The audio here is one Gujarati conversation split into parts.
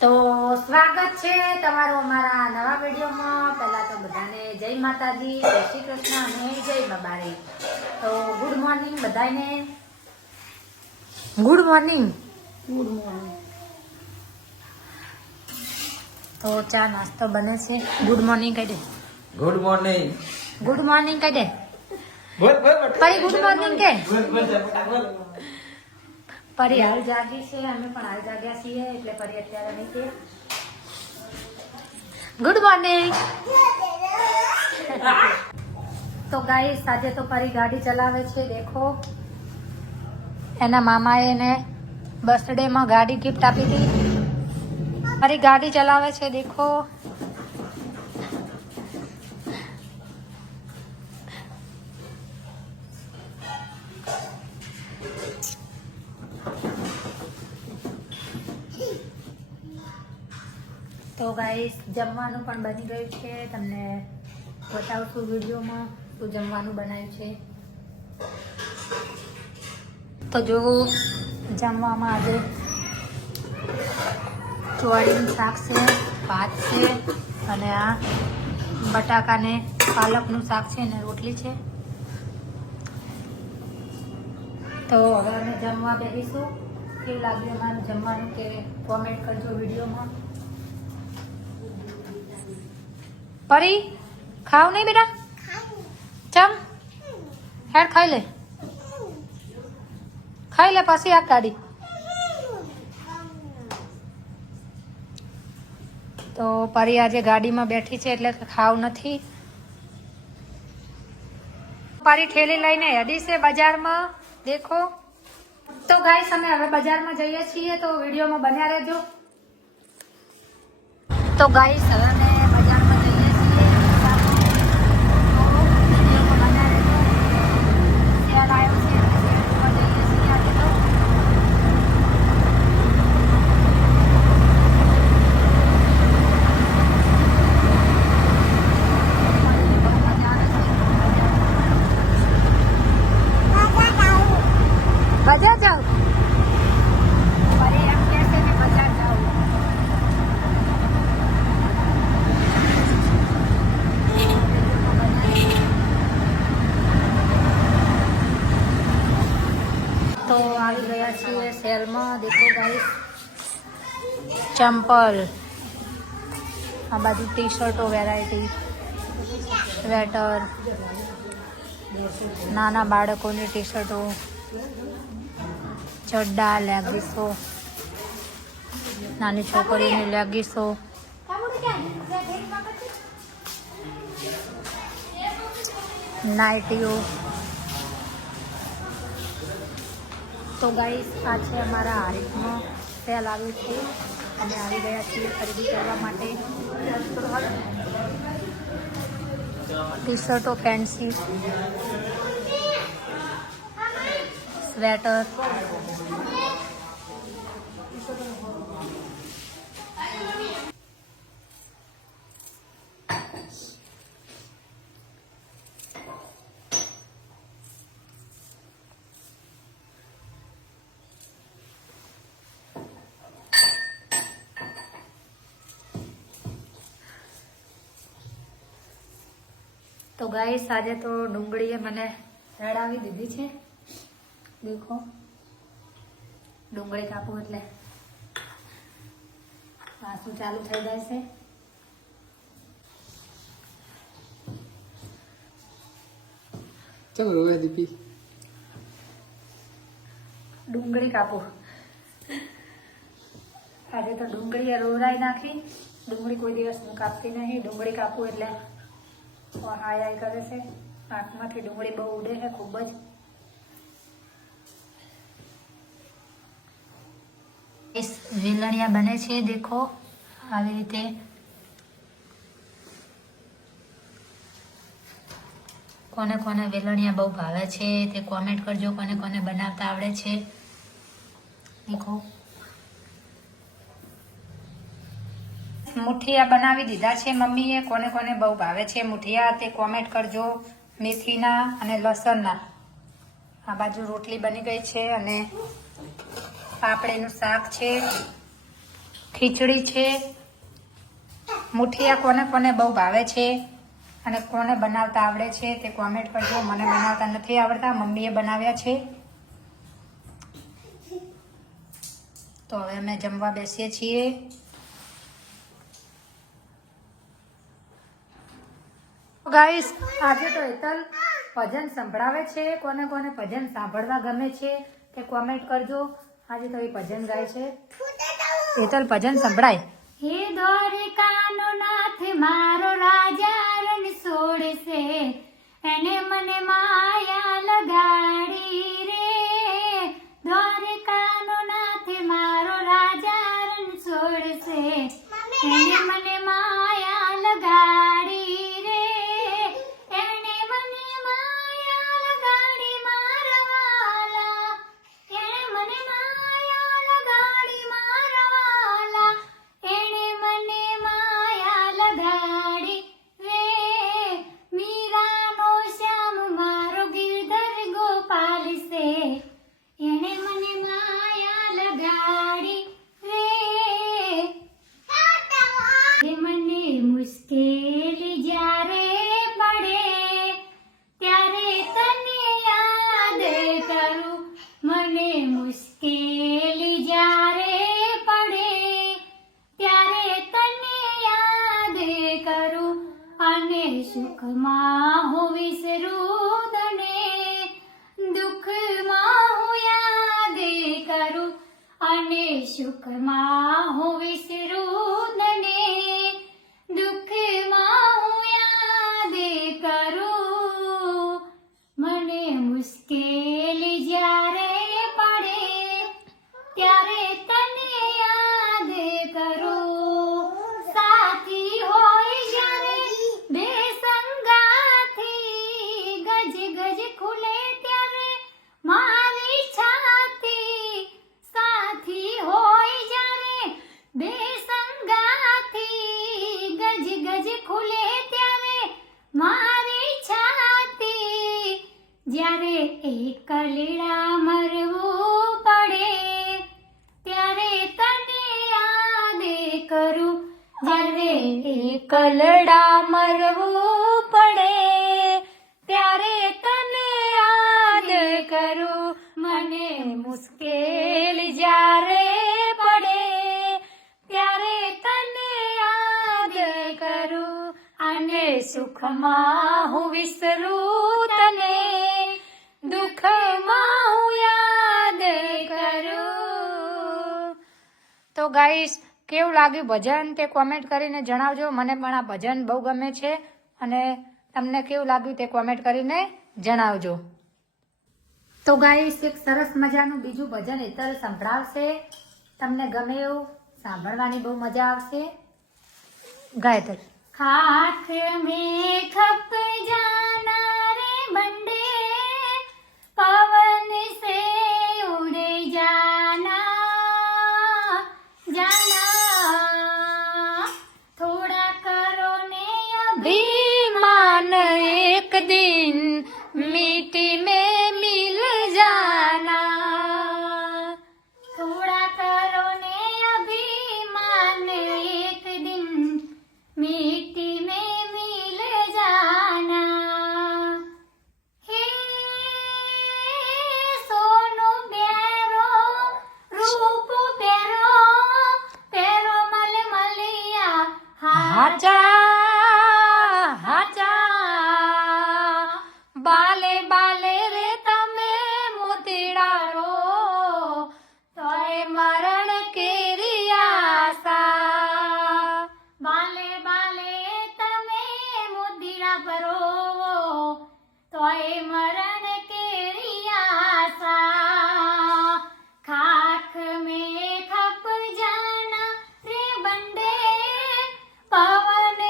તો સ્વાગત છે તમારું અમારા નવા વિડીયોમાં। પહેલા તો બધાને જય માતાજી, જય શ્રી કૃષ્ણ અને જય બાબારી। તો ગુડ મોર્નિંગ બધાને, ગુડ મોર્નિંગ। તો ચા નાસ્તો બને છે। ગુડ મોર્નિંગ કહી દે। Good morning. ગુડ મોર્નિંગ કહી દે। બોલ બોલ પરી ગુડ મોર્નિંગ કે બોલ। પરી હાલ જાગી છે, અમે પણ હાલ જાગ્યા છીએ એટલે પરી અત્યારે નહીં કે ગુડ મોર્નિંગ। તો ગાઈસ આજે તો પરી ગાડી ચલાવે છે। દેખો એના મામાએ એને બર્થડે માં ગાડી ગિફ્ટ આપી હતી। પરી ગાડી ચલાવે છે દેખો। તો ગાઈસ જમવાનું પણ બની ગયું છે, તમને બતાવશું વિડીયોમાં શું જમવાનું બનાવ્યું છે। તો જો જમવામાં આજે ચોળીનું શાક છે, ભાત છે અને આ બટાકાને પાલકનું શાક છે ને રોટલી છે। તો હવે અમે જમવા બેસીશું। કેવું લાગ્યું અમારું જમવાનું કે કોમેન્ટ કરજો વિડીયોમાં। પરી ખાવ નહીં બેટા, ચમ હેડ ખાઈ લે, ખાઈ લે પછી આ કાઢી। તો પરી આજે ગાડીમાં બેઠી છે એટલે ખાવ નથી। પરી ઠેલી લઈને હેડી છે બજારમાં દેખો। તો ગાઈસ અમે હવે બજારમાં જઈએ છીએ, તો વિડીયોમાં બન્યા રહેજો। તો ગાઈસ હવે અમે બજારમાં જઈએ છીએ, તો વિડીયોમાં બન્યા રહેજો। સેલ આવ્યો છે એટલે સેલ જોવા જઈએ છીએ આજે તો। બજાર જાઉં પરી એમ કહે છે કે બજાર જાઉં। તો આવી ગયા છીએ સેલમાં। દેખો ગાઈસ ચંપલ, આ બાજુ ટી શર્ટો વેરાયટી, સ્વેટર, નાના બાળકોની ટી શર્ટો, ચડ્ડા, લેગીસો, નાની છોકરીઓની લેગીસો, નાઇટીઓ। તો ગાઈસ આ છે અમારા હારીફમાં સેલ આવ્યું છે, અમે આવી ગયા છીએ ખરીદી કરવા માટે। ટી શર્ટો, ફેન્સી, સ્વેટર, તો ગાઈસ આજે તો ડુંગળીએ મને રડાવી દીધી છે। દેખો ડુંગળી કાપું એટલે આંસુ ચાલુ થઈ જાય છે। ચલો રોયા દીપી, ડુંગળી કાપું। આજે તો ડુંગળીએ રોરાઈ નાખી। ડુંગળી કોઈ દિવસ હું કાપતી નહીં, ડુંગળી કાપું એટલે હાય હાય કરે છે। આંખમાંથી ડુંગળી બહુ ઉડે છે ખૂબ જ। વેલણિયા બને છે દેખો આવી રીતે। કોને કોને વેલણિયા બહુ ભાવે છે તે કોમેન્ટ કરજો, કોને કોને બનાવતા આવડે છે। દેખો મુઠિયા બનાવી દીધા છે મમ્મીએ, કોને કોને બહુ ભાવે છે મુઠિયા તે કોમેન્ટ કરજો। મેથીના અને લસણના। આ બાજુ રોટલી બની ગઈ છે અને પાપડીનું શાક છે। ખીચડી છે. મુઠિયા કોને કોને બહુ ભાવે છે અને કોને બનાવતા આવડે છે તે કોમેન્ટ કરજો. મને બનાવતા નથી આવડતા, મમ્મીએ બનાવ્યા છે. તો હવે અમે જમવા બેસીએ છીએ. ગાઈસ, આજે તો હેતલ ભજન સંભળાવે છે. કોને કોને ભજન સાંભળવા ગમે છે તે કોમેન્ટ કરજો. આજે તો એ ભજન ગાય છે. હેતલ ભજન સંભળાય. હે દ્વારકાનો નાથ મારો રાજા રણ છોડશે, એને મને માયા લગાડી રે. દ્વારકાનો નાથ મારો રાજા રણ છોડશે, એને મને માયા લગાડી રે. એને મને માયા લગાડી મારા વાલા, એને મને માયા લગાડી મારા વાલા, એને મને માયા લગાડી રે. મીરાનો શ્યામ મારો ગિરધર ગોપાલ છે, એને મને માયા લગાડી રે. હે મને મુશ્કેલી જ્યારે પડે ત્યારે તને યાદ કરું. મને મુશ્કેલી જ્યારે પડે ત્યારે તને યાદ કરું. અને સુખમાં હું વિસરું તને, દુઃખમાં હું યાદ કરું. અને સુખમાં હું વિસરું તને, દુઃખમાં હું યાદ કરું. મને મુશ્કેલી જ્યારે પડે ત્યારે તને યાદ કરું. સાથી હોય જ્યારે બે સંગાથી, ગજ ગજ ખુલે ત્યારે મારી છાતી. સાથી હોય જ્યારે બે સંગાથી, ગજ ગજ ખુલે ત્યારે મારી છાતી. જ્યારે એકલીડા મરવું પડે ત્યારે તને યાદ કરું. જ્યારે એકલડા મરવું પડે ત્યારે તને યાદ કરું. મને મુશ્કેલ જ્યારે પડે ત્યારે તને યાદ કરું. અને સુખમાં હું વિસરું તને, દુઃખમાં હું યાદ કરું. તો ગાઈસ, કેવું લાગ્યું ભજન તે કોમેન્ટ કરીને જણાવજો. મને પણ આ ભજન બહુ ગમે છે અને તમને કેવું લાગ્યું તે કોમેન્ટ કરીને જણાવજો. તો ગાઈસ, એક સરસ મજાનું બીજું ભજન હેતલ સંભળાવશે. તમને ગમે એવું સાંભળવાની બહુ મજા આવશે. ગાય હેતલ. ખાખ में खप जाना रे बंदे, पवन से उड़ जाना, जाना थोड़ा करो ने अभिमान, एक दिन मिट्टी में मिल जाना. थोड़ा करो ने अभिमान, एक दिन मिट्टी में मिल जाना. हे सोनू प्यारो रूप प्यारो, प्यारो मलमलिया हाचा हाचा. बाले बाले रे तमे मोतीड़ा रो, तोय मरण केरी आशा. बाले बाले तमे मोतीड़ा भरो, तोय मरण केरी आशा. खाख में खप जाना रे बंदे, पवन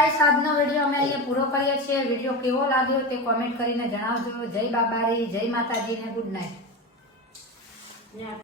ગાઈસ આજનો વિડીયો અમે અહીંયા પૂરો કરીએ છીએ. વિડીયો કેવો લાગ્યો તે કોમેન્ટ કરીને જણાવજો. જય બાબારી, જય માતાજી ને ગુડ નાઇટ.